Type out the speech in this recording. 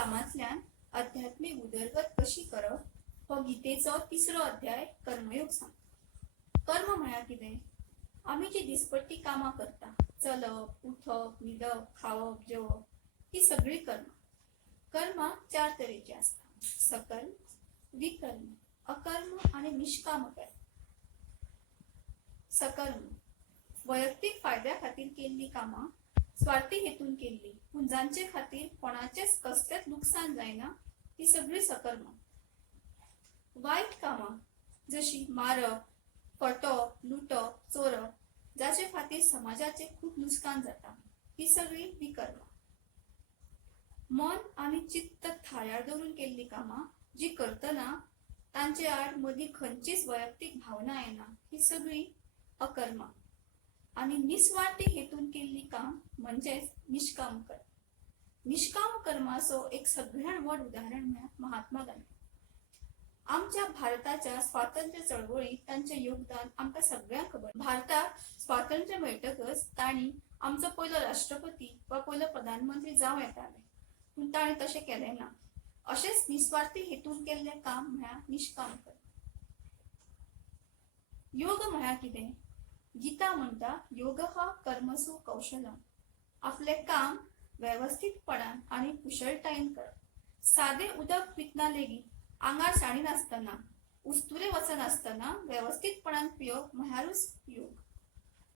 कामांतल्यान आध्यात्मिक उदरगत कशी करप हो गीतेचो 3रो अध्याय कर्मयोग सांगता। कर्म म्हळ्यार कितें? आमी जी दिसपट्टी कामां करता, चलप, उठप, न्हिदप, खावप, जेवप, ही सगळी कर्म। कर्म 4 तरेची आसता: सकर्म, विकर्म, अकर्म आणि निष्काम कर्म। सकर्म वैयक्तिक फायद्या खातीर केल्ली कामां, स्वार्थी हेतून केल्ली पूण जांचे खातीर कोणाचेच कसलेच नुकसान जायना, ती सगळी सकर्म। वायट कामां जशी मारप, फटप, लुटप, चोरप, जाचे खातीर समाजाचे खूप नुकसान जाता, ही सगळी विकर्म। मन आणि चित्त थाळ्यार दवरून केल्ली कामां, जी करतना तांचे आड मदीं खंयचीच वैयक्तिक भावना येना, ही सगळी अकर्म। आणि निस्वार्थी हेतून केल्ली काम म्हणजेच निष्काम कर्म। निष्काम कर्माचो एक सगळ्यात व्हड उदाहरण म्हळ्यार महात्मा गांधी। आमच्या भारताच्या स्वातंत्र्य चळवळीत तांचे योगदान आमकां सगळ्यांक खबर। भारताक स्वातंत्र्य मेळटकच तांणी आमचो पयलो राष्ट्रपती वा पयलो प्रधानमंत्री जावं येताले, पूण तांणी तशें केलें ना। अशेंच निस्वार्थी हेतून केल्लें काम म्हळ्यार निष्काम कर्म। योग म्हळ्यार कितें? गीता म्हणटा, योगः कर्मसु कौशलम। आपले काम व्यवस्थितपणान आणि कुशळटायेन करप। सादे उदक पितना लेगीत आंगार साडी नासतना, उस्तुरे वचनासतना व्यवस्थितपणान पिवप म्हळ्यारूच योग।